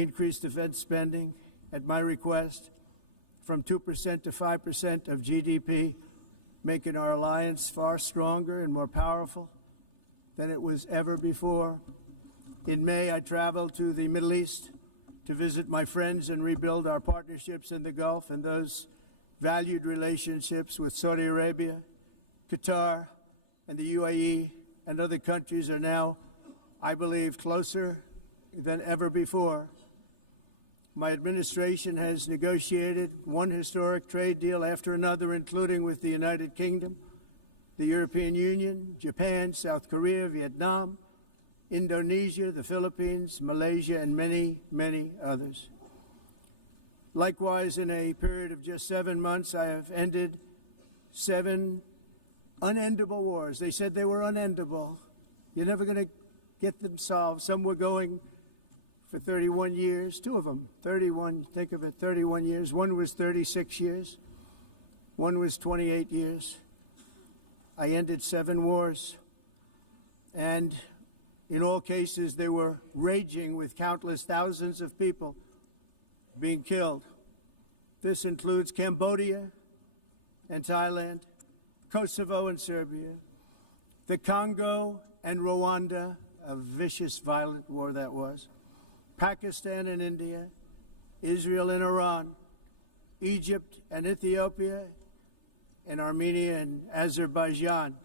increased defense spending at my request from 2% to 5% of GDP, making our alliance far stronger and more powerful than it was ever before. In May, I traveled to the Middle East to visit my friends and rebuild our partnerships in the Gulf, and those valued relationships with Saudi Arabia, Qatar, and the UAE and other countries are now, I believe, closer than ever before. My administration has negotiated one historic trade deal after another, including with the United Kingdom, the European Union, Japan, South Korea, Vietnam, Indonesia, the Philippines, Malaysia, and many, many others. Likewise, in a period of just 7 months, I have ended 7 unendable wars. They said they were unendable. You're never going to get them solved. Some were going for 31 years, 2 of them, 31, think of it, 31 years. One was 36 years. One was 28 years. I ended 7 wars. And in all cases, they were raging with countless thousands of people being killed. This includes Cambodia and Thailand, Kosovo and Serbia, the Congo and Rwanda, a vicious, violent war that was, Pakistan and India, Israel and Iran, Egypt and Ethiopia, and Armenia and Azerbaijan.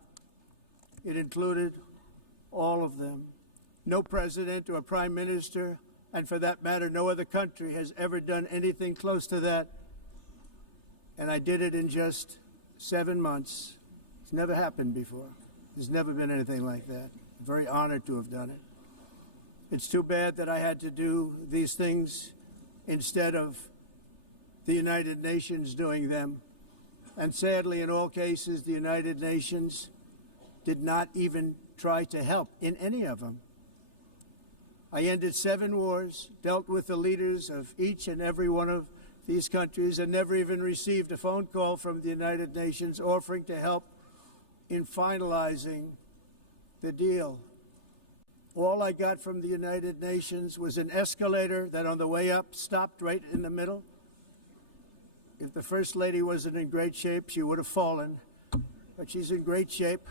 It included all of them. No president or prime minister, and for that matter, no other country has ever done anything close to that. And I did it in just 7 months. It's never happened before. There's never been anything like that. I'm very honored to have done it. It's too bad that I had to do these things instead of the United Nations doing them. And sadly, in all cases, the United Nations did not even try to help in any of them. I ended 7 wars, dealt with the leaders of each and every one of these countries, and never even received a phone call from the United Nations offering to help in finalizing the deal. All I got from the United Nations was an escalator that on the way up stopped right in the middle. If the First Lady wasn't in great shape, she would have fallen, but she's in great shape.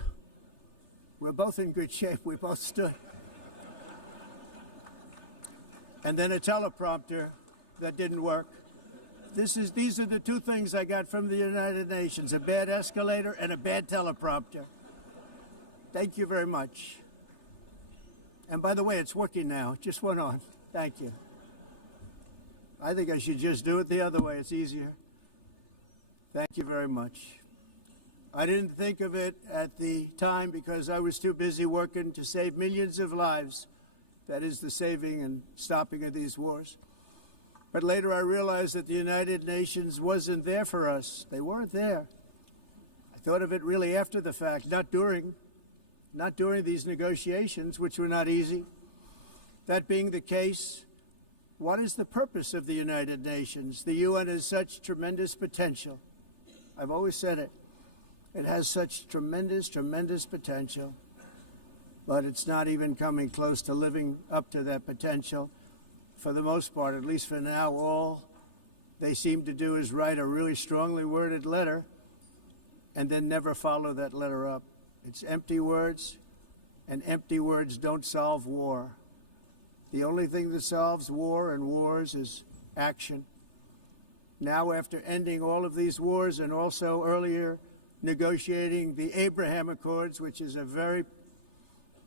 We're both in good shape. We both stood. And then a teleprompter that didn't work. These are the 2 things I got from the United Nations, a bad escalator and a bad teleprompter. Thank you very much. And by the way, it's working now. It just went on. Thank you. I think I should just do it the other way. It's easier. Thank you very much. I didn't think of it at the time because I was too busy working to save millions of lives. That is the saving and stopping of these wars. But later I realized that the United Nations wasn't there for us. They weren't there. I thought of it really after the fact, not during these negotiations, which were not easy. That being the case, what is the purpose of the United Nations? The UN has such tremendous potential. I've always said it. It has such tremendous, tremendous potential, but it's not even coming close to living up to that potential. For the most part, at least for now, all they seem to do is write a really strongly worded letter and then never follow that letter up. It's empty words, and empty words don't solve war. The only thing that solves war and wars is action. Now, after ending all of these wars and also earlier negotiating the Abraham Accords, which is a very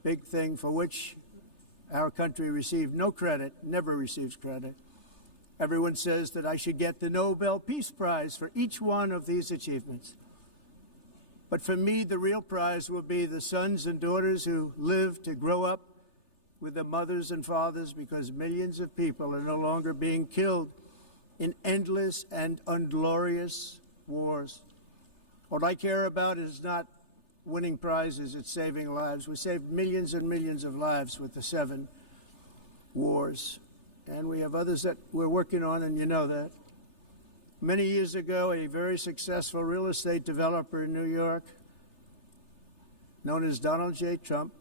big thing for which our country received no credit, never receives credit. Everyone says that I should get the Nobel Peace Prize for each one of these achievements. But for me, the real prize will be the sons and daughters who live to grow up with their mothers and fathers, because millions of people are no longer being killed in endless and unglorious wars. What I care about is not winning prizes, it's saving lives. We saved millions and millions of lives with the 7 wars. And we have others that we're working on, and you know that. Many years ago, a very successful real estate developer in New York, known as Donald J. Trump,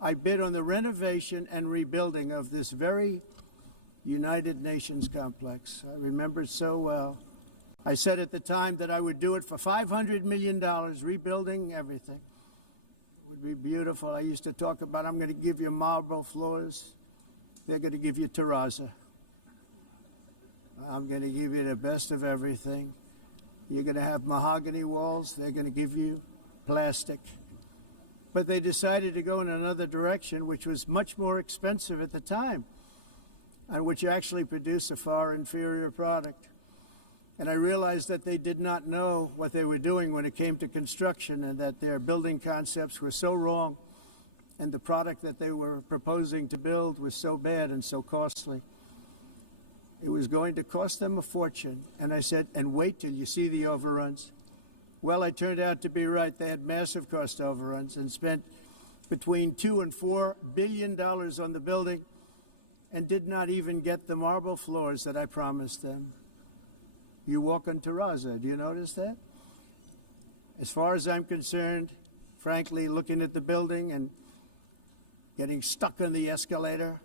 I bid on the renovation and rebuilding of this very United Nations complex. I remember it so well. I said at the time that I would do it for $500 million, rebuilding everything. It would be beautiful. I used to talk about, I'm going to give you marble floors. They're going to give you terrazzo. I'm going to give you the best of everything. You're going to have mahogany walls. They're going to give you plastic. But they decided to go in another direction, which was much more expensive at the time, and which actually produced a far inferior product. And I realized that they did not know what they were doing when it came to construction, and that their building concepts were so wrong, and the product that they were proposing to build was so bad and so costly. It was going to cost them a fortune. And I said, and wait till you see the overruns. Well, I turned out to be right. They had massive cost overruns and spent between $2 and $4 billion on the building and did not even get the marble floors that I promised them. You walk on terrazzo. Do you notice that? As far as I'm concerned, frankly, looking at the building and getting stuck on the escalator,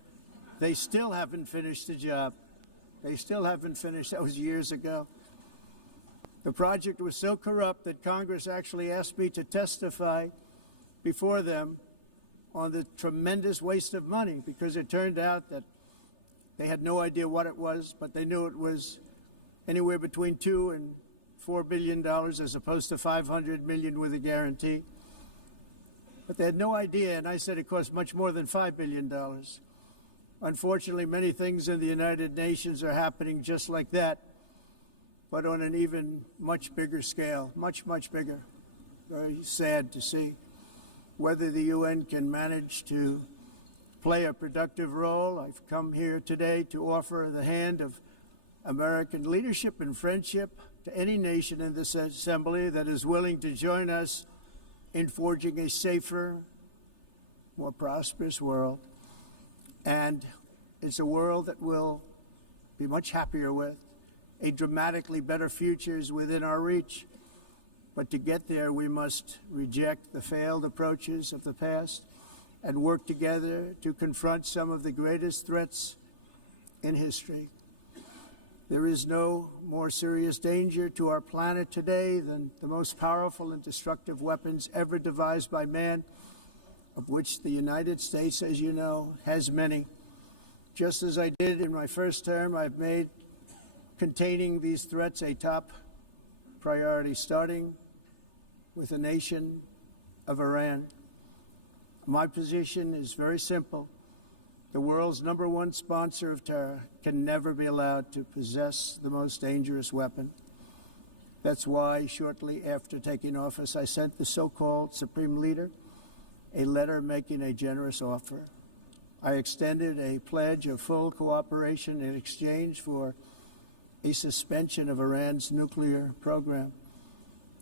they still haven't finished the job. They still haven't finished. That was years ago. The project was so corrupt that Congress actually asked me to testify before them on the tremendous waste of money, because it turned out that they had no idea what it was, but they knew it was anywhere between $2 and $4 billion as opposed to $500 million with a guarantee. But they had no idea, and I said it cost much more than $5 billion. Unfortunately, many things in the United Nations are happening just like that, but on an even much bigger scale, much, much bigger. Very sad to see. Whether the UN can manage to play a productive role, I've come here today to offer the hand of American leadership and friendship to any nation in this assembly that is willing to join us in forging a safer, more prosperous world. And it's a world that we'll be much happier with. A dramatically better future is within our reach. But to get there, we must reject the failed approaches of the past and work together to confront some of the greatest threats in history. There is no more serious danger to our planet today than the most powerful and destructive weapons ever devised by man, of which the United States, as you know, has many. Just as I did in my first term, I've made containing these threats a top priority, starting with the nation of Iran. My position is very simple. The world's #1 sponsor of terror can never be allowed to possess the most dangerous weapon. That's why shortly after taking office, I sent the so-called Supreme Leader a letter making a generous offer. I extended a pledge of full cooperation in exchange for a suspension of Iran's nuclear program.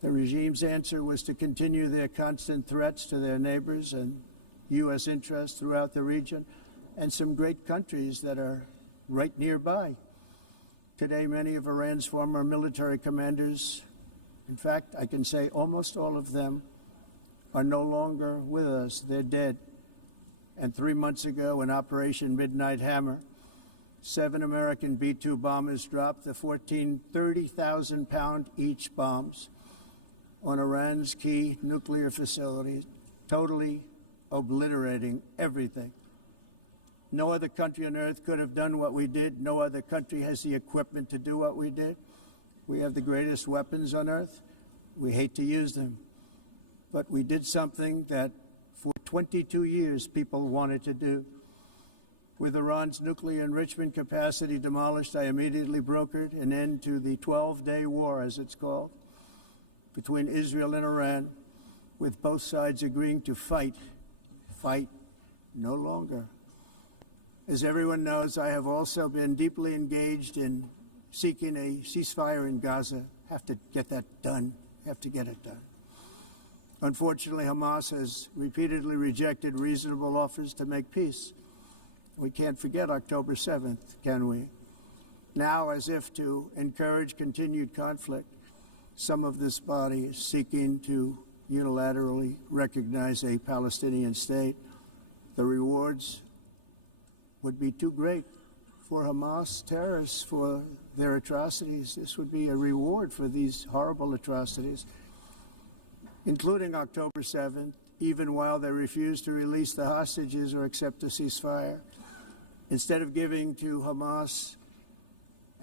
The regime's answer was to continue their constant threats to their neighbors and U.S. interests throughout the region and some great countries that are right nearby. Today, many of Iran's former military commanders, in fact, I can say almost all of them, are no longer with us. They're dead. And 3 months ago, in Operation Midnight Hammer, 7 American B-2 bombers dropped the 14 30,000-pound each bombs on Iran's key nuclear facilities, totally obliterating everything. No other country on earth could have done what we did. No other country has the equipment to do what we did. We have the greatest weapons on earth. We hate to use them. But we did something that for 22 years people wanted to do. With Iran's nuclear enrichment capacity demolished, I immediately brokered an end to the 12-day war, as it's called, between Israel and Iran, with both sides agreeing to fight no longer. As everyone knows, I have also been deeply engaged in seeking a ceasefire in Gaza. Have to get that done. Have to get it done. Unfortunately, Hamas has repeatedly rejected reasonable offers to make peace. We can't forget October 7th, can we? Now, as if to encourage continued conflict, some of this body is seeking to unilaterally recognize a Palestinian state. The rewards would be too great for Hamas terrorists for their atrocities. This would be a reward for these horrible atrocities, including October 7th, even while they refuse to release the hostages or accept a ceasefire. Instead of giving to Hamas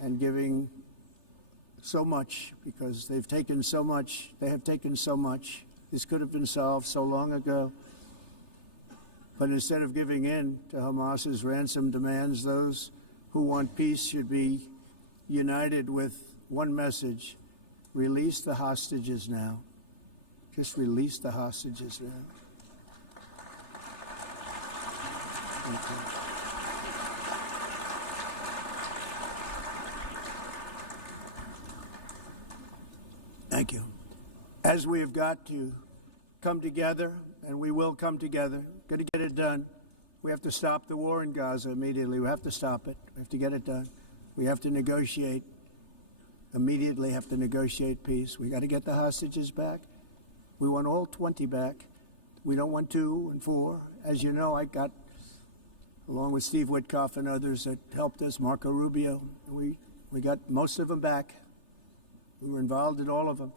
and giving so much, because they've taken so much, they have taken so much. This could have been solved so long ago. But instead of giving in to Hamas's ransom demands, those who want peace should be united with one message: release the hostages now. Just release the hostages now. Okay. Thank you. As we have got to come together, and we will come together, got to get it done. We have to stop the war in Gaza immediately. We have to stop it. We have to get it done. We have to negotiate, immediately have to negotiate peace. We got to get the hostages back. We want all 20 back. We don't want 2 and 4. As you know, I got, along with Steve Witkoff and others that helped us, Marco Rubio, we got most of them back. We were involved in all of them.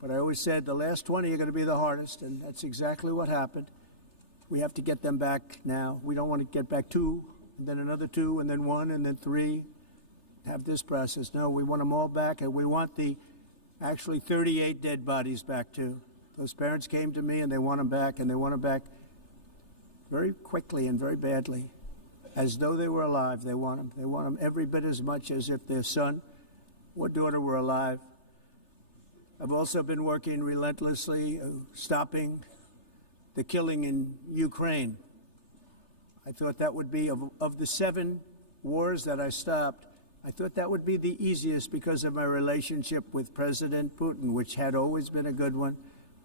But I always said the last 20 are going to be the hardest, and that's exactly what happened. We have to get them back now. We don't want to get back 2, and then another 2, and then 1, and then 3. Have this process. No, we want them all back, and we want the actually 38 dead bodies back too. Those parents came to me, and they want them back, and they want them back very quickly and very badly, as though they were alive. They want them. They want them every bit as much as if their son or daughter were alive. I've also been working relentlessly, stopping the killing in Ukraine. I thought that would be, of the 7 wars that I stopped, I thought that would be the easiest because of my relationship with President Putin, which had always been a good one.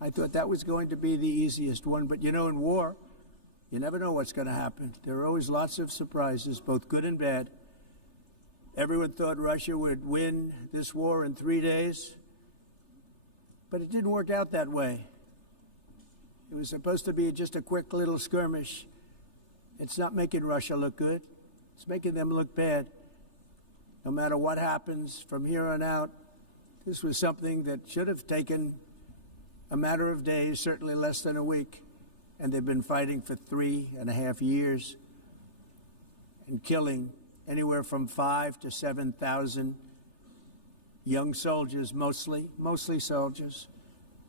I thought that was going to be the easiest one. But, you know, in war, you never know what's going to happen. There are always lots of surprises, both good and bad. Everyone thought Russia would win this war in 3 days, but it didn't work out that way. It was supposed to be just a quick little skirmish. It's not making Russia look good. It's making them look bad. No matter what happens from here on out, this was something that should have taken a matter of days, certainly less than a week. And they've been fighting for 3.5 years and killing anywhere from 5,000 to 7,000 young soldiers, mostly soldiers,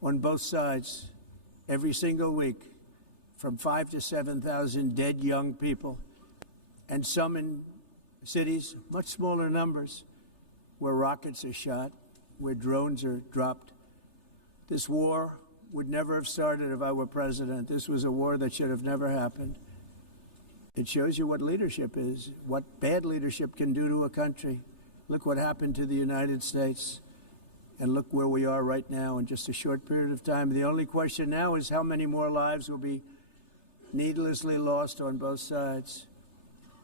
on both sides, every single week, from 5,000 to 7,000 dead young people, and some in cities, much smaller numbers, where rockets are shot, where drones are dropped. This war would never have started if I were president. This was a war that should have never happened. It shows you what leadership is, what bad leadership can do to a country. Look what happened to the United States, and look where we are right now in just a short period of time. The only question now is how many more lives will be needlessly lost on both sides.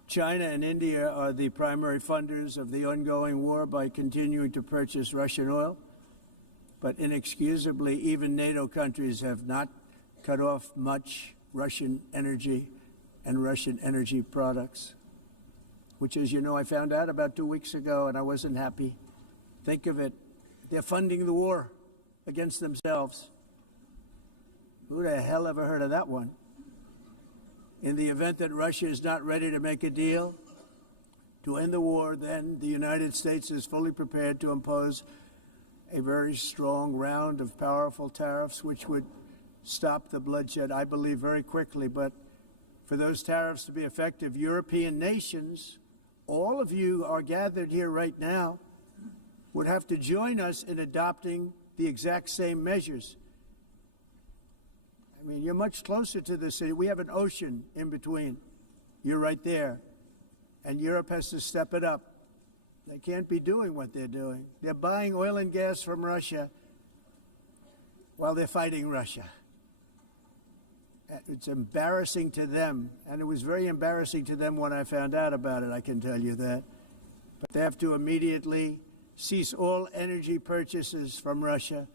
China and India are the primary funders of the ongoing war by continuing to purchase Russian oil. But inexcusably, even NATO countries have not cut off much Russian energy and Russian energy products, which, as you know, I found out about 2 weeks ago, and I wasn't happy. Think of it. They're funding the war against themselves. Who the hell ever heard of that one? In the event that Russia is not ready to make a deal to end the war, then the United States is fully prepared to impose a very strong round of powerful tariffs, which would stop the bloodshed, I believe, very quickly. But for those tariffs to be effective, European nations, all of you are gathered here right now, would have to join us in adopting the exact same measures. I mean, you're much closer to the city. We have an ocean in between. You're right there. And Europe has to step it up. They can't be doing what they're doing. They're buying oil and gas from Russia while they're fighting Russia. It's embarrassing to them, and it was very embarrassing to them when I found out about it, I can tell you that. But they have to immediately cease all energy purchases from Russia.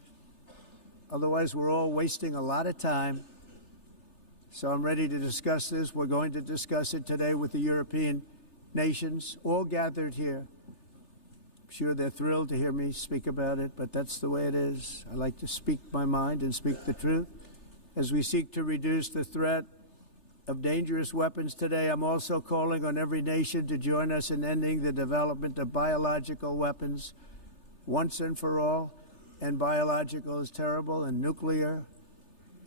Otherwise, we're all wasting a lot of time. So I'm ready to discuss this. We're going to discuss it today with the European nations, all gathered here. I'm sure they're thrilled to hear me speak about it, but that's the way it is. I like to speak my mind and speak the truth. As we seek to reduce the threat of dangerous weapons today, I'm also calling on every nation to join us in ending the development of biological weapons once and for all. And biological is terrible, and nuclear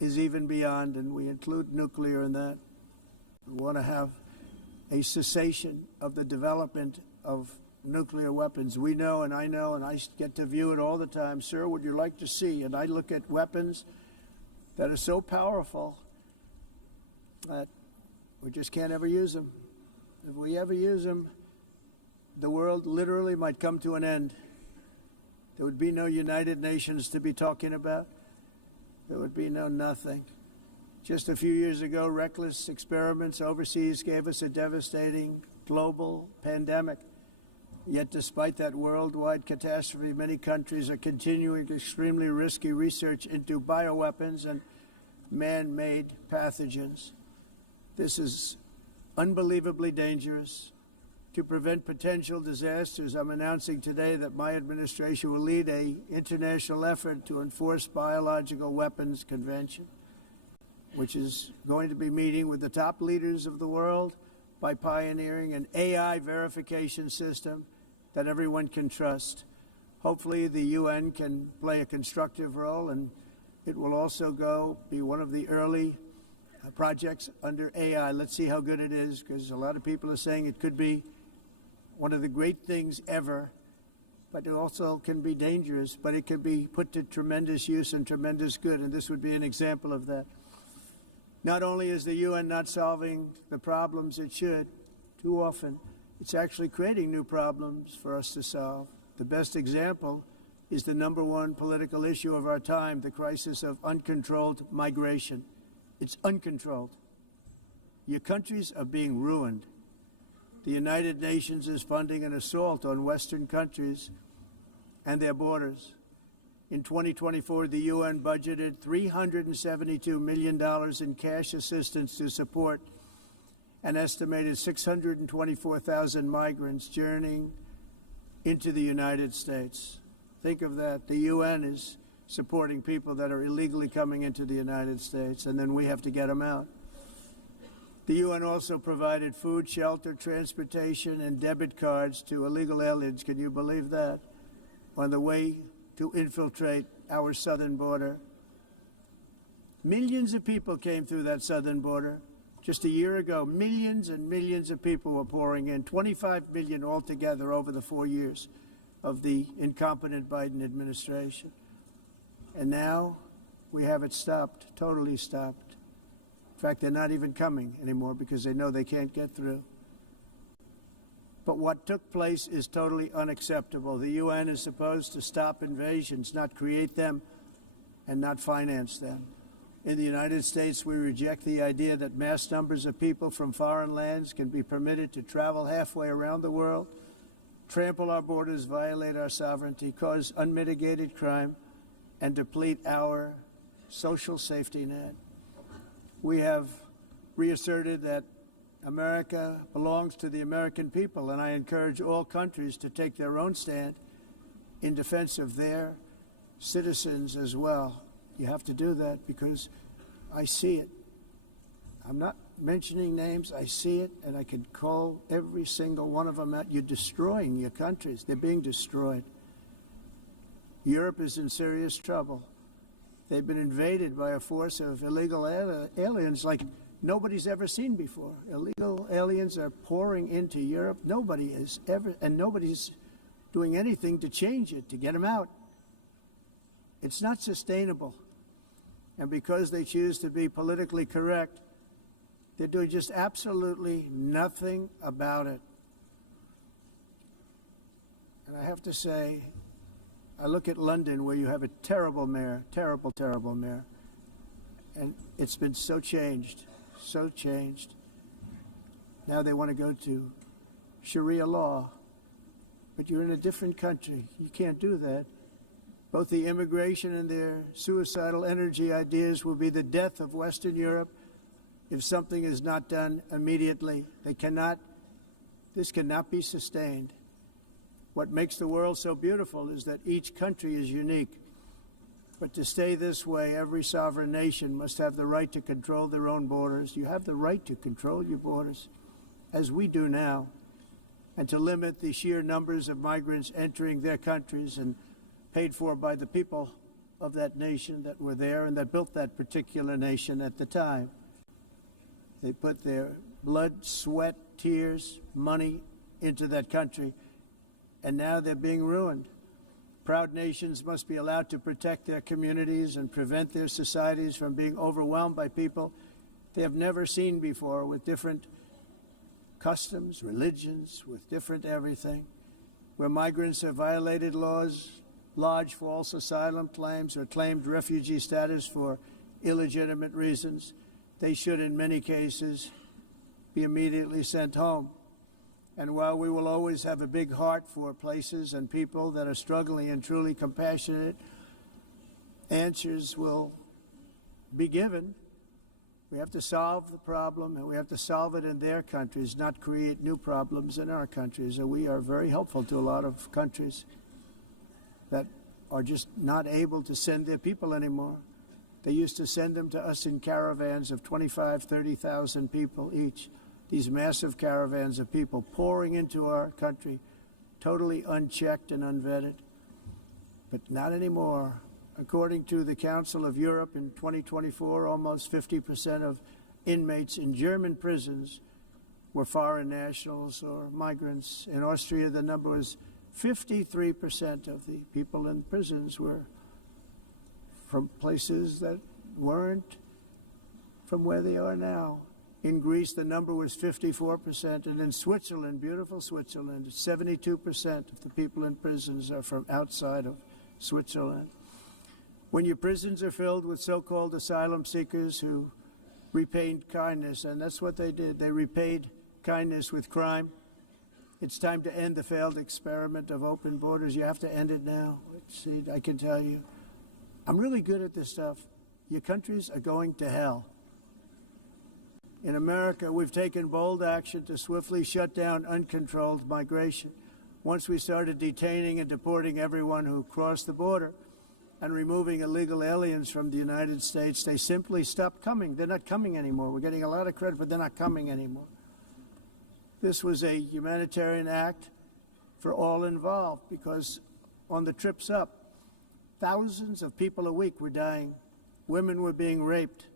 is even beyond, and we include nuclear in that. We want to have a cessation of the development of nuclear weapons. We know, and I get to view it all the time. Sir, would you like to see? And I look at weapons that are so powerful that we just can't ever use them. If we ever use them, the world literally might come to an end. There would be no United Nations to be talking about. There would be no nothing. Just a few years ago, reckless experiments overseas gave us a devastating global pandemic. Yet despite that worldwide catastrophe, many countries are continuing extremely risky research into bioweapons and man-made pathogens. This is unbelievably dangerous. To prevent potential disasters, I'm announcing today that my administration will lead an international effort to enforce biological weapons convention, which is going to be meeting with the top leaders of the world by pioneering an AI verification system that everyone can trust. Hopefully the UN can play a constructive role, and it will also be one of the early projects under AI. Let's see how good it is, because a lot of people are saying it could be one of the great things ever, but it also can be dangerous, but it can be put to tremendous use and tremendous good, and this would be an example of that. Not only is the UN not solving the problems it should, too often, it's actually creating new problems for us to solve. The best example is the #1 political issue of our time, the crisis of uncontrolled migration. It's uncontrolled. Your countries are being ruined. The United Nations is funding an assault on Western countries and their borders. In 2024, the UN budgeted $372 million in cash assistance to support an estimated 624,000 migrants journeying into the United States. Think of that. The UN is supporting people that are illegally coming into the United States, and then we have to get them out. The UN also provided food, shelter, transportation, and debit cards to illegal aliens. Can you believe that? On the way to infiltrate our southern border. Millions of people came through that southern border. Just a year ago, millions and millions of people were pouring in, 25 million altogether over the 4 years of the incompetent Biden administration. And now we have it stopped, totally stopped. In fact, they're not even coming anymore because they know they can't get through. But what took place is totally unacceptable. The UN is supposed to stop invasions, not create them and not finance them. In the United States, we reject the idea that mass numbers of people from foreign lands can be permitted to travel halfway around the world, trample our borders, violate our sovereignty, cause unmitigated crime, and deplete our social safety net. We have reasserted that America belongs to the American people, and I encourage all countries to take their own stand in defense of their citizens as well. You have to do that because I see it. I'm not mentioning names. I see it, and I can call every single one of them out. You're destroying your countries. They're being destroyed. Europe is in serious trouble. They've been invaded by a force of illegal aliens like nobody's ever seen before. Illegal aliens are pouring into Europe. Nobody's doing anything to change it, to get them out. It's not sustainable. And because they choose to be politically correct, they're doing just absolutely nothing about it. And I have to say, I look at London, where you have a terrible mayor, terrible, terrible mayor. And it's been so changed, so changed. Now they want to go to Sharia law. But you're in a different country. You can't do that. Both the immigration and their suicidal energy ideas will be the death of Western Europe if something is not done immediately. They cannot This cannot be sustained. What makes the world so beautiful is that each country is unique. But to stay this way, every sovereign nation must have the right to control their own borders. You have the right to control your borders, as we do now, and to limit the sheer numbers of migrants entering their countries and paid for by the people of that nation that were there and that built that particular nation at the time. They put their blood, sweat, tears, money into that country, and now they're being ruined. Proud nations must be allowed to protect their communities and prevent their societies from being overwhelmed by people they have never seen before, with different customs, religions, with different everything. Where migrants have violated laws, lodged false asylum claims, or claimed refugee status for illegitimate reasons, they should, in many cases, be immediately sent home. And while we will always have a big heart for places and people that are struggling and truly compassionate, answers will be given. We have to solve the problem, and we have to solve it in their countries, not create new problems in our countries. And we are very helpful to a lot of countries that are just not able to send their people anymore. They used to send them to us in caravans of 25,000, 30,000 people each. These massive caravans of people pouring into our country, totally unchecked and unvetted. But not anymore. According to the Council of Europe in 2024, almost 50% of inmates in German prisons were foreign nationals or migrants. In Austria, the number was 53% of the people in prisons were from places that weren't from where they are now. In Greece, the number was 54%, and in Switzerland, beautiful Switzerland, 72% of the people in prisons are from outside of Switzerland. When your prisons are filled with so-called asylum seekers who repaid kindness, and that's what they did, they repaid kindness with crime, it's time to end the failed experiment of open borders. You have to end it now. See, I can tell you, I'm really good at this stuff. Your countries are going to hell. In America, we've taken bold action to swiftly shut down uncontrolled migration. Once we started detaining and deporting everyone who crossed the border and removing illegal aliens from the United States, they simply stopped coming. They're not coming anymore. We're getting a lot of credit, but they're not coming anymore. This was a humanitarian act for all involved, because on the trips up, thousands of people a week were dying. Women were being raped.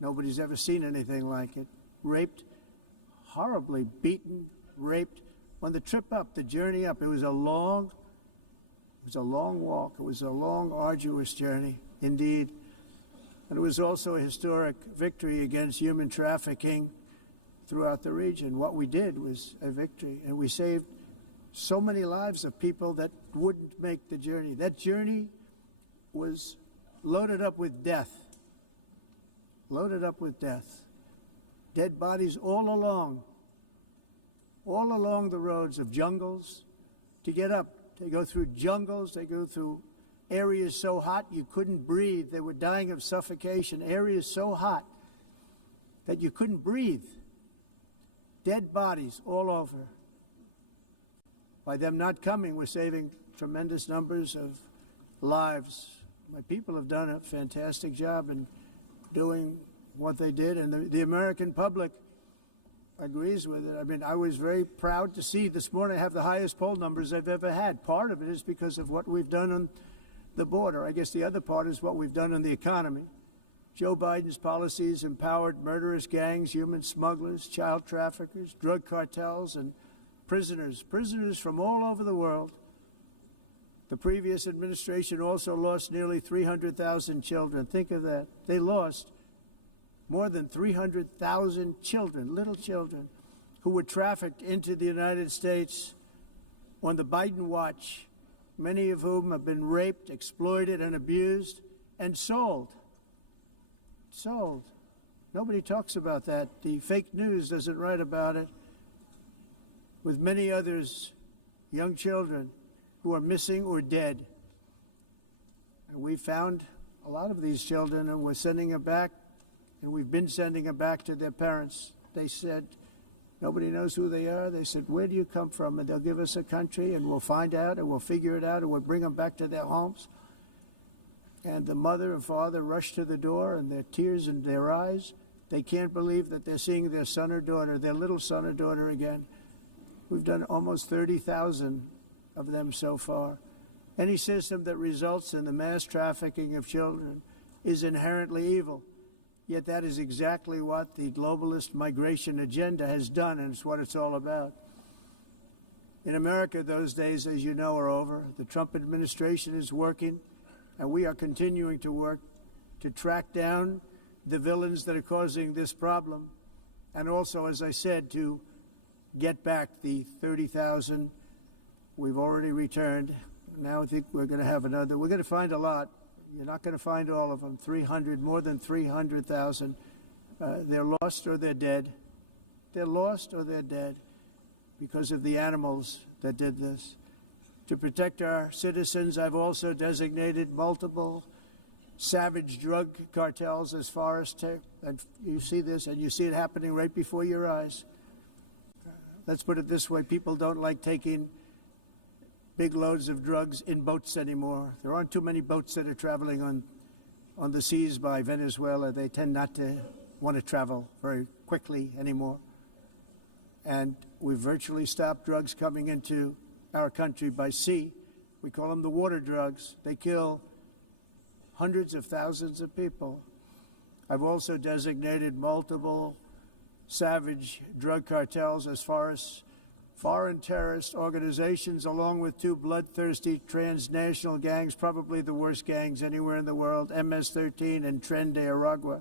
Nobody's ever seen anything like it. Raped, horribly beaten, raped. On the trip up, the journey up, it was a long walk. It was a long, arduous journey, indeed. And it was also a historic victory against human trafficking throughout the region. What we did was a victory, and we saved so many lives of people that wouldn't make the journey. That journey was loaded up with death. Loaded up with death. Dead bodies all along the roads of jungles to get up. They go through jungles, they go through areas so hot you couldn't breathe. They were dying of suffocation, areas so hot that you couldn't breathe. Dead bodies all over. By them not coming, we're saving tremendous numbers of lives. My people have done a fantastic job in doing what they did, and the American public agrees with it. I mean, I was very proud to see this morning I have the highest poll numbers I've ever had. Part of it is because of what we've done on the border. I guess the other part is what we've done on the economy. Joe Biden's policies empowered murderous gangs, human smugglers, child traffickers, drug cartels, and prisoners from all over the world. The previous administration also lost nearly 300,000 children. Think of that. They lost more than 300,000 children, little children, who were trafficked into the United States on the Biden watch, many of whom have been raped, exploited, and abused, and sold. Sold. Nobody talks about that. The fake news doesn't write about it. With many others, young children who are missing or dead. And we found a lot of these children, and we're sending them back, and we've been sending them back to their parents. They said Nobody knows who they are. They said, where do you come from? And they'll give us a country, and we'll find out, and we'll figure it out, and we'll bring them back to their homes. And the mother and father rush to the door, and their tears in their eyes. They can't believe that they're seeing their son or daughter, their little son or daughter again. We've done almost 30,000 of them so far. Any system that results in the mass trafficking of children is inherently evil. Yet that is exactly what the globalist migration agenda has done, and it's what it's all about. In America, those days, as you know, are over. The Trump administration is working, and we are continuing to work to track down the villains that are causing this problem, and also, as I said, to get back the 30,000 we've already returned. Now I think we're going to have another. We're going to find a lot. You're not going to find all of them. 300, more than 300,000. They're lost or they're dead. They're lost or they're dead because of the animals that did this. To protect our citizens, I've also designated multiple savage drug cartels as far as and you see this, and you see it happening right before your eyes. Let's put it this way. People don't like taking big loads of drugs in boats anymore. There aren't too many boats that are traveling on the seas by Venezuela. They tend not to want to travel very quickly anymore. And we've virtually stopped drugs coming into our country by sea. We call them the water drugs. They kill hundreds of thousands of people. I've also designated multiple savage drug cartels as far as foreign terrorist organizations, along with two bloodthirsty transnational gangs, probably the worst gangs anywhere in the world, MS-13 and Tren de Aragua.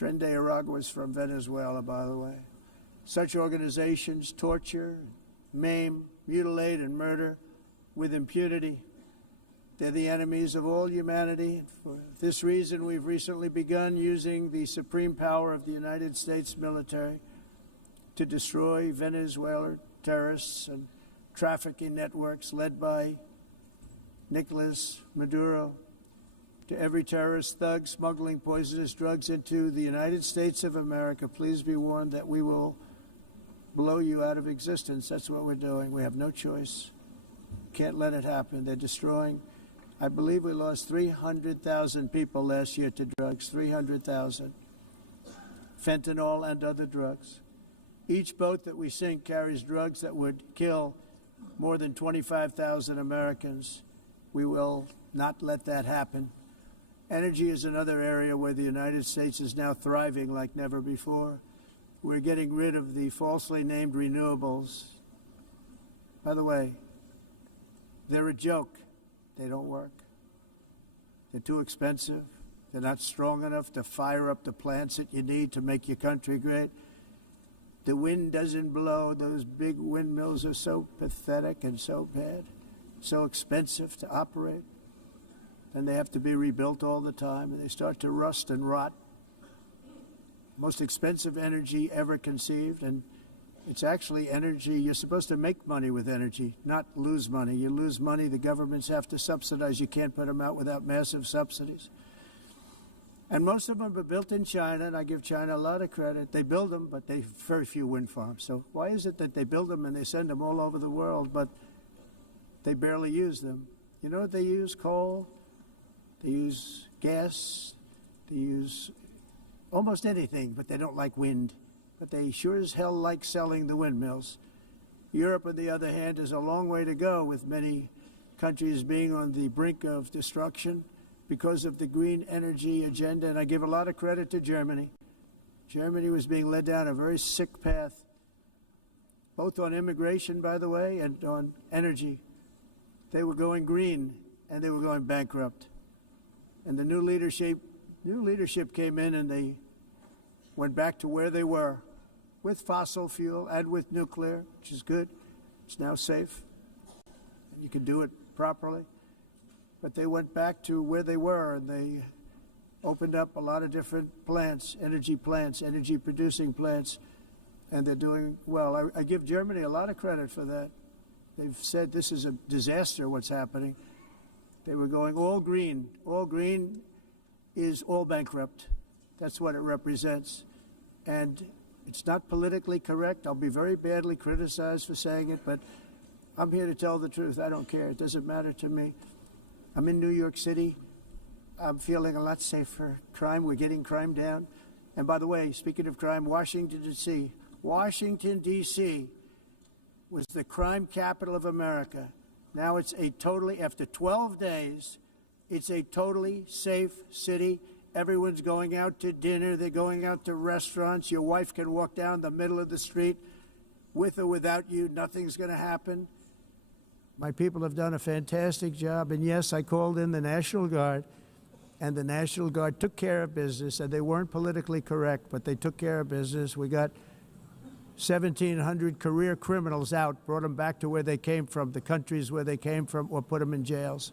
Tren de Aragua is from Venezuela, by the way. Such organizations torture, maim, mutilate, and murder with impunity. They're the enemies of all humanity. For this reason, we've recently begun using the supreme power of the United States military to destroy Venezuelan terrorists and trafficking networks led by Nicolas Maduro. To every terrorist thug smuggling poisonous drugs into the United States of America, please be warned that we will blow you out of existence. That's what we're doing. We have no choice. Can't let it happen. They're destroying. I believe we lost 300,000 people last year to drugs, 300,000. Fentanyl and other drugs. Each boat that we sink carries drugs that would kill more than 25,000 Americans. We will not let that happen. Energy is another area where the United States is now thriving like never before. We're getting rid of the falsely named renewables. By the way, they're a joke. They don't work. They're too expensive. They're not strong enough to fire up the plants that you need to make your country great. The wind doesn't blow. Those big windmills are so pathetic and so bad, so expensive to operate. And they have to be rebuilt all the time, and they start to rust and rot. Most expensive energy ever conceived, and it's actually energy. You're supposed to make money with energy, not lose money. You lose money, the governments have to subsidize. You can't put them out without massive subsidies. And most of them are built in China, and I give China a lot of credit. They build them, but they very few wind farms. So why is it that they build them and they send them all over the world, but they barely use them? You know what they use? Coal. They use gas. They use almost anything, but they don't like wind. But they sure as hell like selling the windmills. Europe, on the other hand, is a long way to go, with many countries being on the brink of destruction because of the green energy agenda, and I give a lot of credit to Germany. Germany was being led down a very sick path, both on immigration, by the way, and on energy. They were going green, and they were going bankrupt. And the new leadership came in, and they went back to where they were, with fossil fuel and with nuclear, which is good. It's now safe. You can do it properly. But they went back to where they were, and they opened up a lot of different plants, energy-producing plants, and they're doing well. I give Germany a lot of credit for that. They've said this is a disaster, what's happening. They were going all green. All green is all bankrupt. That's what it represents. And It's not politically correct. I'll be very badly criticized for saying it, but I'm here to tell the truth. I don't care. It doesn't matter to me. I'm in New York City. I'm feeling a lot safer. Crime, we're getting crime down. And by the way, speaking of crime, Washington, D.C. was the crime capital of America. Now it's after 12 days, it's a totally safe city. Everyone's going out to dinner. They're going out to restaurants. Your wife can walk down the middle of the street with or without you. Nothing's going to happen. My people have done a fantastic job. And yes, I called in the National Guard, and the National Guard took care of business. And they weren't politically correct, but they took care of business. We got 1,700 career criminals out, brought them back to where they came from, the countries where they came from, or put them in jails.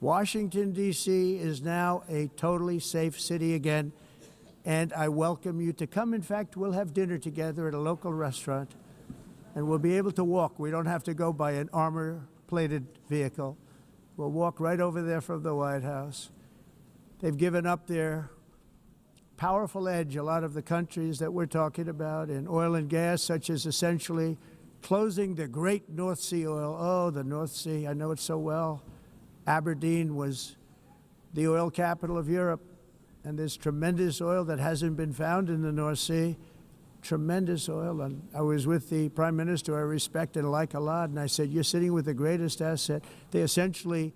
Washington, D.C. is now a totally safe city again, and I welcome you to come. In fact, we'll have dinner together at a local restaurant, and we'll be able to walk. We don't have to go by an armor-plated vehicle. We'll walk right over there from the White House. They've given up their powerful edge, a lot of the countries that we're talking about, in oil and gas, such as essentially closing the great North Sea oil. Oh, the North Sea, I know it so well. Aberdeen was the oil capital of Europe, and there's tremendous oil that hasn't been found in the North Sea, tremendous oil. And I was with the Prime Minister I respect and like a lot, and I said, you're sitting with the greatest asset. They essentially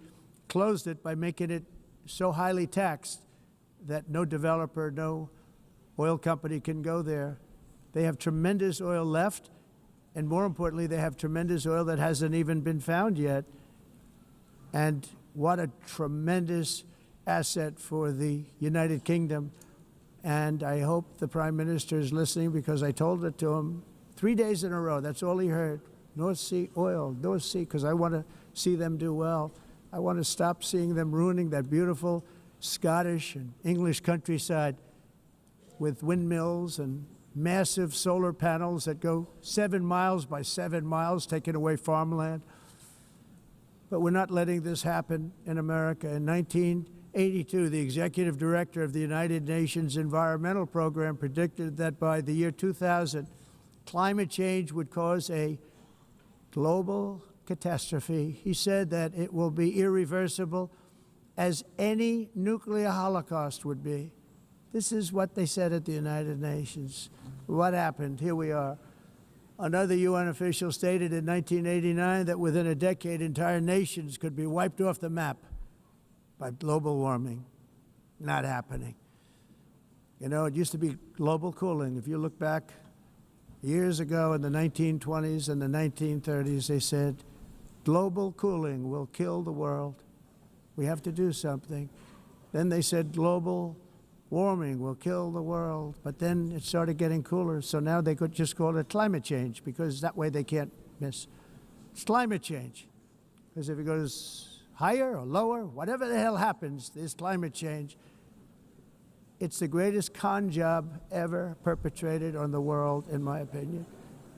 closed it by making it so highly taxed that no developer, no oil company can go there. They have tremendous oil left, and more importantly, they have tremendous oil that hasn't even been found yet. And what a tremendous asset for the United Kingdom. And I hope the Prime Minister is listening, because I told it to him 3 days in a row. That's all he heard. North Sea oil, North Sea, because I want to see them do well. I want to stop seeing them ruining that beautiful Scottish and English countryside with windmills and massive solar panels that go 7 miles by 7 miles, taking away farmland. But we're not letting this happen in America. In 1982, the executive director of the United Nations Environmental Program predicted that by the year 2000, climate change would cause a global catastrophe. He said that it will be irreversible, as any nuclear holocaust would be. This is what they said at the United Nations. What happened? Here we are. Another UN official stated in 1989 that within a decade, entire nations could be wiped off the map by global warming. Not happening. You know, it used to be global cooling. If you look back years ago in the 1920s and the 1930s, they said, global cooling will kill the world. We have to do something. Then they said global warming will kill the world, but then it started getting cooler, so now they could just call it climate change, because that way they can't miss. It's climate change, because if it goes higher or lower, whatever the hell happens, there's climate change. It's the greatest con job ever perpetrated on the world, in my opinion.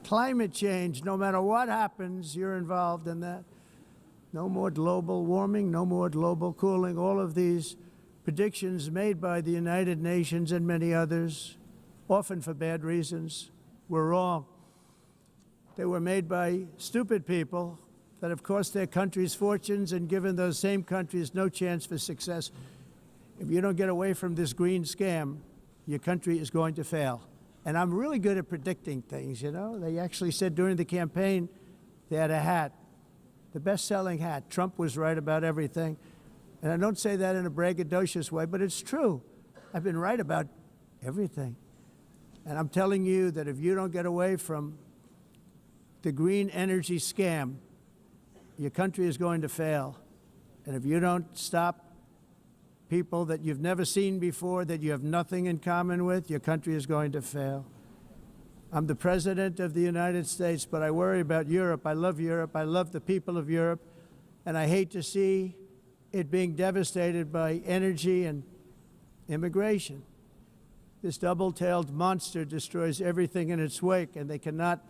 Climate change, no matter what happens, you're involved in that. No more global warming, no more global cooling. All of these predictions made by the United Nations and many others, often for bad reasons, were wrong. They were made by stupid people that have cost their countries fortunes and given those same countries no chance for success. If you don't get away from this green scam, your country is going to fail. And I'm really good at predicting things, you know. They actually said during the campaign, they had a hat, the best-selling hat. Trump was right about everything. And I don't say that in a braggadocious way, but it's true. I've been right about everything. And I'm telling you that if you don't get away from the green energy scam, your country is going to fail. And if you don't stop people that you've never seen before, that you have nothing in common with, your country is going to fail. I'm the President of the United States, but I worry about Europe. I love Europe. I love the people of Europe. And I hate to see it being devastated by energy and immigration. This double-tailed monster destroys everything in its wake, and they cannot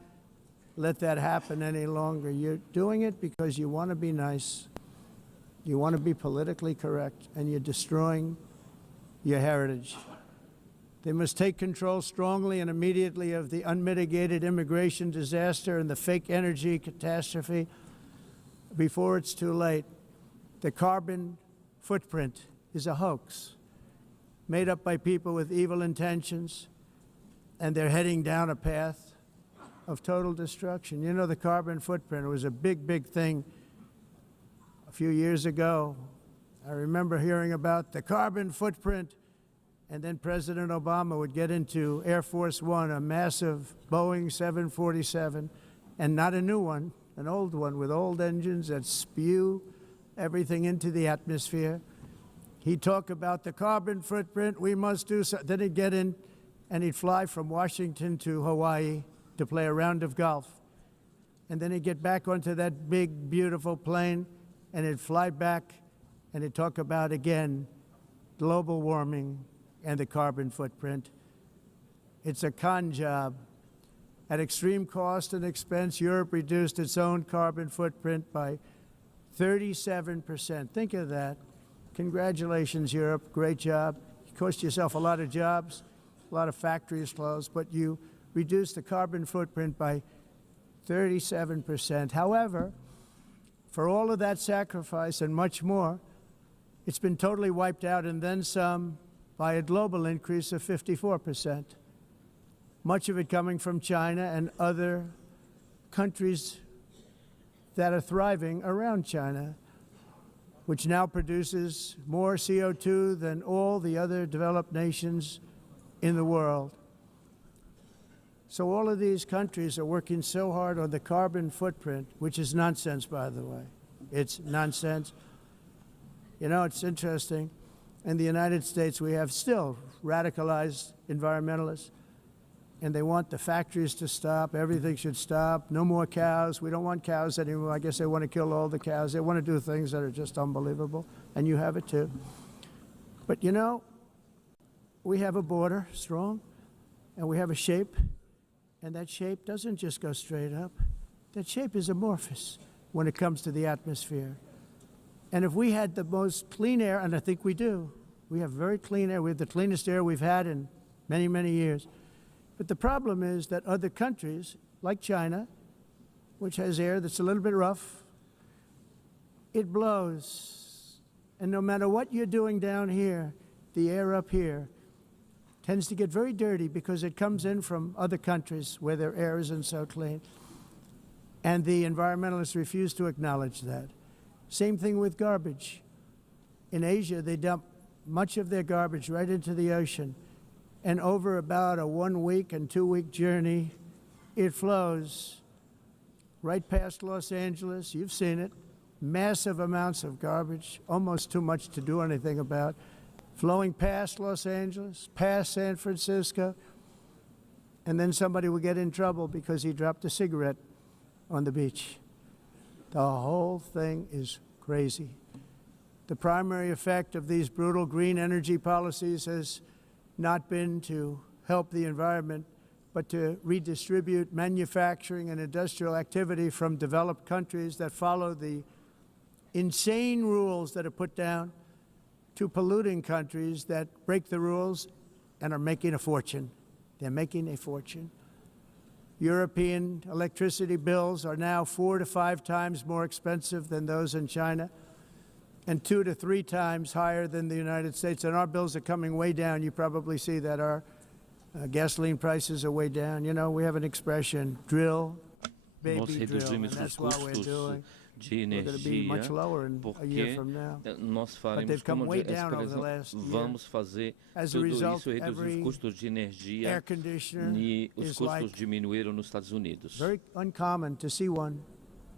let that happen any longer. You're doing it because you want to be nice. You want to be politically correct, and you're destroying your heritage. They must take control strongly and immediately of the unmitigated immigration disaster and the fake energy catastrophe before it's too late. The carbon footprint is a hoax made up by people with evil intentions, and they're heading down a path of total destruction. You know, the carbon footprint was a big, big thing a few years ago. I remember hearing about the carbon footprint, and then President Obama would get into Air Force One, a massive Boeing 747, and not a new one, an old one with old engines that spew everything into the atmosphere. He'd talk about the carbon footprint, we must do so. Then he'd get in and he'd fly from Washington to Hawaii to play a round of golf. And then he'd get back onto that big, beautiful plane and he'd fly back and he'd talk about, again, global warming and the carbon footprint. It's a con job. At extreme cost and expense, Europe reduced its own carbon footprint by 37%. Think of that. Congratulations, Europe. Great job. You cost yourself a lot of jobs, a lot of factories closed, but you reduced the carbon footprint by 37%. However, for all of that sacrifice and much more, it's been totally wiped out and then some by a global increase of 54%. Much of it coming from China and other countries that are thriving around China, which now produces more CO2 than all the other developed nations in the world. So all of these countries are working so hard on the carbon footprint, which is nonsense, by the way. It's nonsense. You know, it's interesting. In the United States, we have still radicalized environmentalists, and they want the factories to stop. Everything should stop. No more cows. We don't want cows anymore. I guess they want to kill all the cows. They want to do things that are just unbelievable, and you have it too. But you know, we have a border, strong, and we have a shape, and that shape doesn't just go straight up. That shape is amorphous when it comes to the atmosphere. And if we had the most clean air, and I think we do, we have very clean air. We have the cleanest air we've had in many, many years. But the problem is that other countries, like China, which has air that's a little bit rough, it blows. And no matter what you're doing down here, the air up here tends to get very dirty because it comes in from other countries where their air isn't so clean. And the environmentalists refuse to acknowledge that. Same thing with garbage. In Asia, they dump much of their garbage right into the ocean. And over about a 1 week and 2 week journey, it flows right past Los Angeles. You've seen it. Massive amounts of garbage, almost too much to do anything about, flowing past Los Angeles, past San Francisco, and then somebody will get in trouble because he dropped a cigarette on the beach. The whole thing is crazy. The primary effect of these brutal green energy policies has not been to help the environment, but to redistribute manufacturing and industrial activity from developed countries that follow the insane rules that are put down to polluting countries that break the rules and are making a fortune. They're making a fortune. European electricity bills are now 4 to 5 times more expensive than those in China, and 2 to 3 times higher than the United States. And our bills are coming way down. You probably see that our gasoline prices are way down. You know, we have an expression, drill, baby drill, and that's what we're doing. De We're going to be much energia, lower in a year porque from now. nós But they've faremos come como way down over the last year. vamos fazer As a tudo result, isso, reduzir every os custos de air energia conditioner e os is custos like diminuíram nos Estados Unidos. very uncommon to see one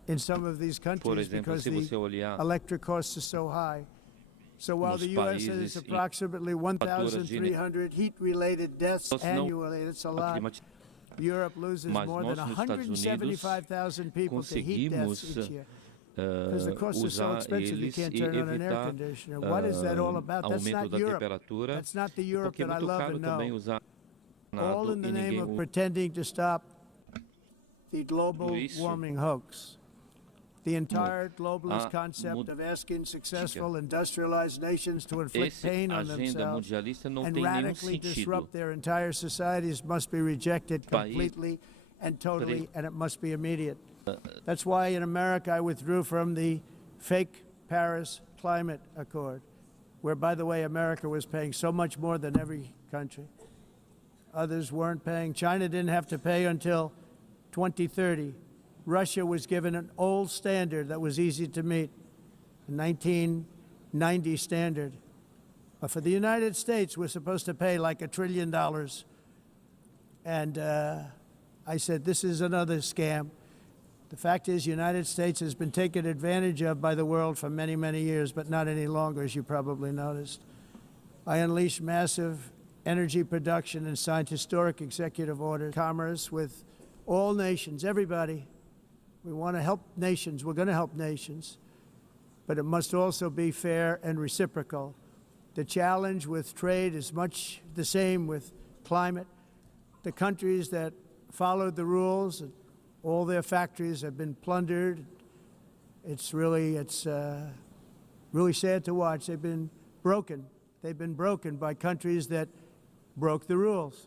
in some of these Por countries exemplo, because se você the olhar electric costs are so high. So while nos the U.S. has países approximately 1,300 heat-related deaths Nós não annually, that's a lot. Europe loses Mas more nós than nos Estados Unidos 175,000 people to heat deaths each year. Because the cost is so usar expensive, you eles can't e turn on an air evitar conditioner. What is that all about? That's aumento not da Europe. temperatura, That's not the Europe porque é that I muito love caro and também know. usar All in the e name ninguém of pretending to stop the global isso. warming hoax. The entire globalist a concept of asking successful industrialized nations to inflict Esse pain on agenda themselves mundialista não and tem nenhum radically sentido. disrupt their entire societies must be rejected País- completely and totally, and it must be immediate. That's why in America I withdrew from the fake Paris Climate Accord, where, by the way, America was paying so much more than every country. Others weren't paying. China didn't have to pay until 2030. Russia was given an old standard that was easy to meet, a 1990 standard. But for the United States, we're supposed to pay like $1 trillion. And I said, this is another scam. The fact is, the United States has been taken advantage of by the world for many, many years, but not any longer, as you probably noticed. I unleashed massive energy production and signed historic executive orders, commerce with all nations, everybody. We want to help nations. We're going to help nations. But it must also be fair and reciprocal. The challenge with trade is much the same with climate. The countries that followed the rules, all their factories have been plundered. It's really sad to watch. They've been broken. They've been broken by countries that broke the rules.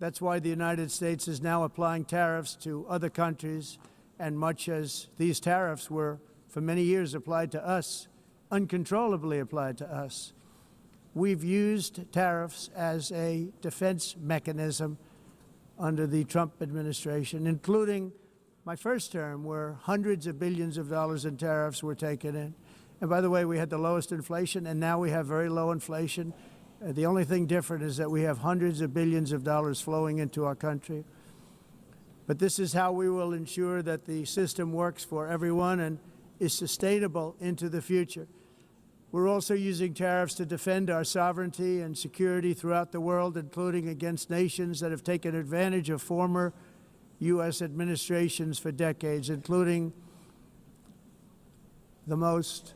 That's why the United States is now applying tariffs to other countries, and much as these tariffs were for many years applied to us, uncontrollably applied to us. We've used tariffs as a defense mechanism under the Trump administration, including my first term, where hundreds of billions of dollars in tariffs were taken in. And by the way, we had the lowest inflation, and now we have very low inflation. The only thing different is that we have hundreds of billions of dollars flowing into our country. But this is how we will ensure that the system works for everyone and is sustainable into the future. We're also using tariffs to defend our sovereignty and security throughout the world, including against nations that have taken advantage of former U.S. administrations for decades, including the most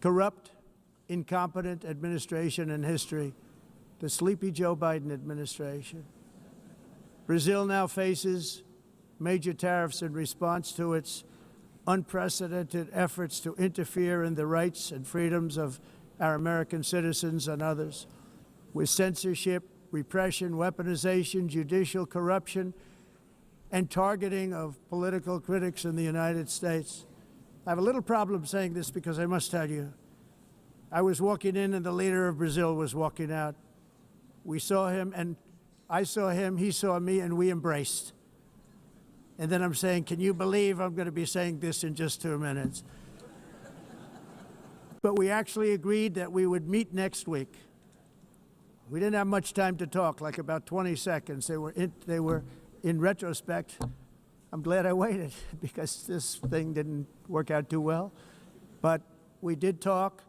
corrupt, incompetent administration in history, the sleepy Joe Biden administration. Brazil now faces major tariffs in response to its unprecedented efforts to interfere in the rights and freedoms of our American citizens and others, with censorship, repression, weaponization, judicial corruption, and targeting of political critics in the United States. I have a little problem saying this because I must tell you, I was walking in and the leader of Brazil was walking out. We saw him, and I saw him, he saw me, and we embraced. And then I'm saying, can you believe I'm going to be saying this in just 2 minutes? But we actually agreed that we would meet next week. We didn't have much time to talk, like about 20 seconds. They were in retrospect, I'm glad I waited because this thing didn't work out too well. But we did talk.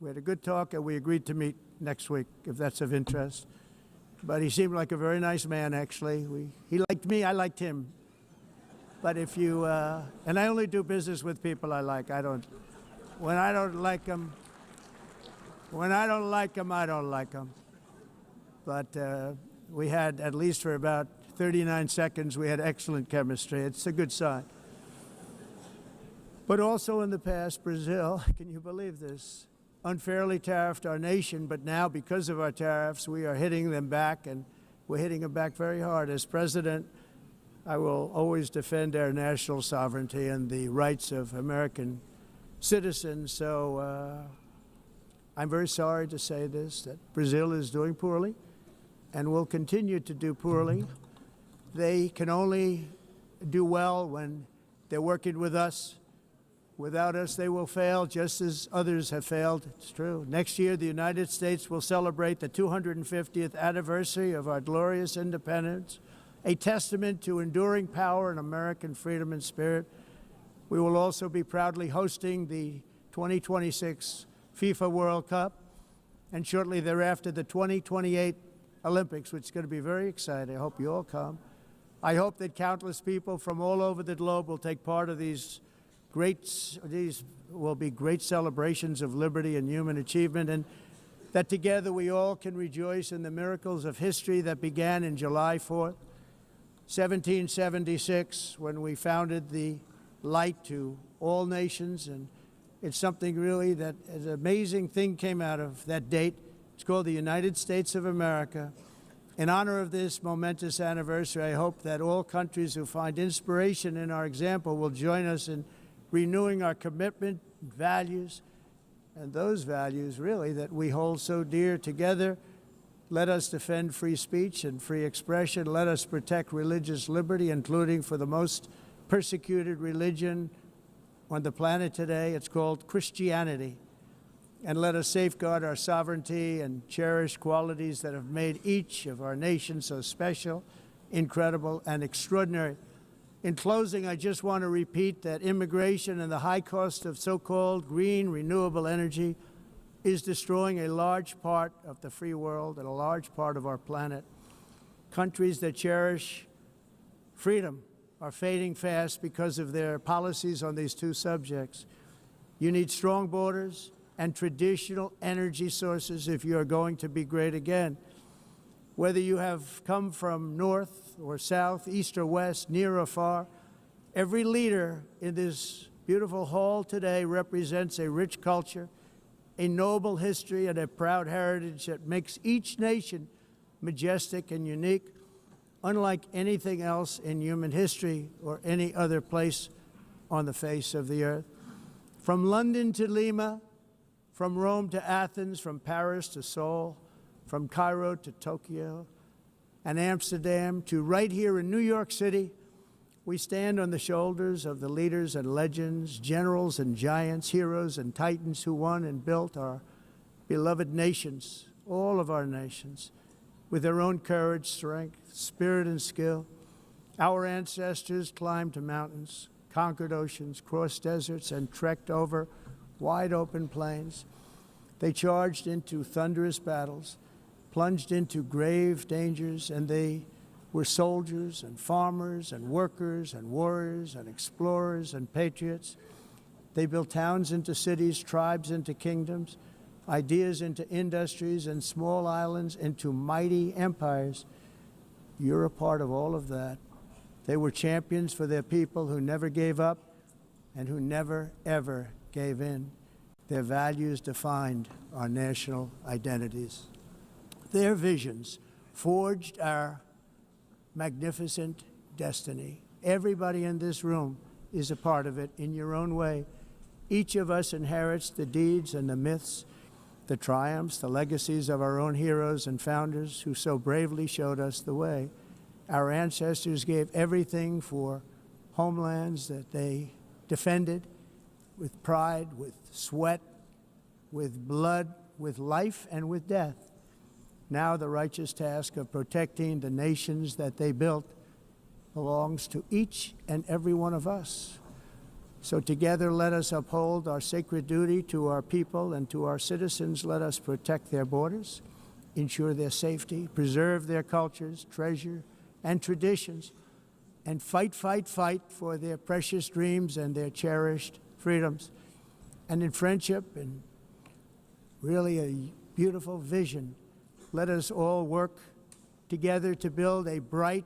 We had a good talk, and we agreed to meet next week, if that's of interest. But he seemed like a very nice man, actually. He liked me, I liked him. But if you, and I only do business with people I like. When I don't like them, I don't like them. But we had, at least for about 39 seconds, we had excellent chemistry. It's a good sign. But also in the past, Brazil, can you believe this, unfairly tariffed our nation, but now because of our tariffs, we are hitting them back, and we're hitting them back very hard. As president, I will always defend our national sovereignty and the rights of American citizens. So I'm very sorry to say this, that Brazil is doing poorly and will continue to do poorly. They can only do well when they're working with us. Without us, they will fail, just as others have failed. It's true. Next year, the United States will celebrate the 250th anniversary of our glorious independence, a testament to enduring power and American freedom and spirit. We will also be proudly hosting the 2026 FIFA World Cup, and shortly thereafter, the 2028 Olympics, which is going to be very exciting. I hope you all come. I hope that countless people from all over the globe will take part of these will be great celebrations of liberty and human achievement, and that together we all can rejoice in the miracles of history that began in July 4th, 1776, when we founded the light to all nations, and it's something really that an amazing thing came out of that date. It's called the United States of America. In honor of this momentous anniversary, I hope that all countries who find inspiration in our example will join us in renewing our commitment, values, and those values really that we hold so dear together. Let us defend free speech and free expression. Let us protect religious liberty, including for the most persecuted religion on the planet today. It's called Christianity. And let us safeguard our sovereignty and cherish qualities that have made each of our nations so special, incredible, and extraordinary. In closing, I just want to repeat that immigration and the high cost of so-called green renewable energy is destroying a large part of the free world and a large part of our planet. Countries that cherish freedom are fading fast because of their policies on these two subjects. You need strong borders and traditional energy sources if you are going to be great again. Whether you have come from north or south, east or west, near or far, every leader in this beautiful hall today represents a rich culture, a noble history, and a proud heritage that makes each nation majestic and unique, unlike anything else in human history or any other place on the face of the earth. From London to Lima, from Rome to Athens, from Paris to Seoul, from Cairo to Tokyo and Amsterdam to right here in New York City, we stand on the shoulders of the leaders and legends, generals and giants, heroes and titans who won and built our beloved nations, all of our nations, with their own courage, strength, spirit, and skill. Our ancestors climbed mountains, conquered oceans, crossed deserts, and trekked over wide open plains. They charged into thunderous battles, plunged into grave dangers, and they were soldiers and farmers and workers and warriors and explorers and patriots. They built towns into cities, tribes into kingdoms, ideas into industries, and small islands into mighty empires. You're a part of all of that. They were champions for their people who never gave up and who never, ever gave in. Their values defined our national identities. Their visions forged our magnificent destiny. Everybody in this room is a part of it in your own way. Each of us inherits the deeds and the myths, the triumphs, the legacies of our own heroes and founders who so bravely showed us the way. Our ancestors gave everything for homelands that they defended with pride, with sweat, with blood, with life, and with death. Now the righteous task of protecting the nations that they built belongs to each and every one of us. So together let us uphold our sacred duty to our people and to our citizens. Let us protect their borders, ensure their safety, preserve their cultures, treasure, and traditions, and fight, fight, fight for their precious dreams and their cherished freedoms. And in friendship and really a beautiful vision, let us all work together to build a bright,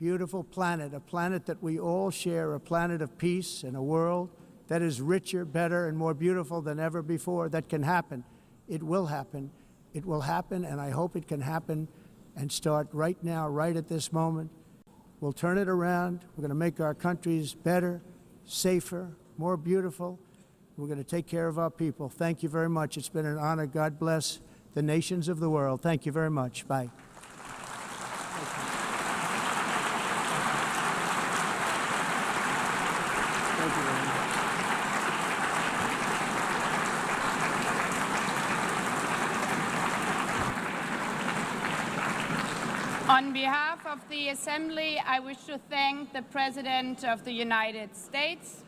beautiful planet, a planet that we all share, a planet of peace and a world that is richer, better, and more beautiful than ever before. That can happen. It will happen. It will happen, and I hope it can happen and start right now, right at this moment. We'll turn it around. We're going to make our countries better, safer, more beautiful. We're going to take care of our people. Thank you very much. It's been an honor. God bless the nations of the world. Thank you very much. Bye. Thank you very much. On behalf of the Assembly, I wish to thank the President of the United States,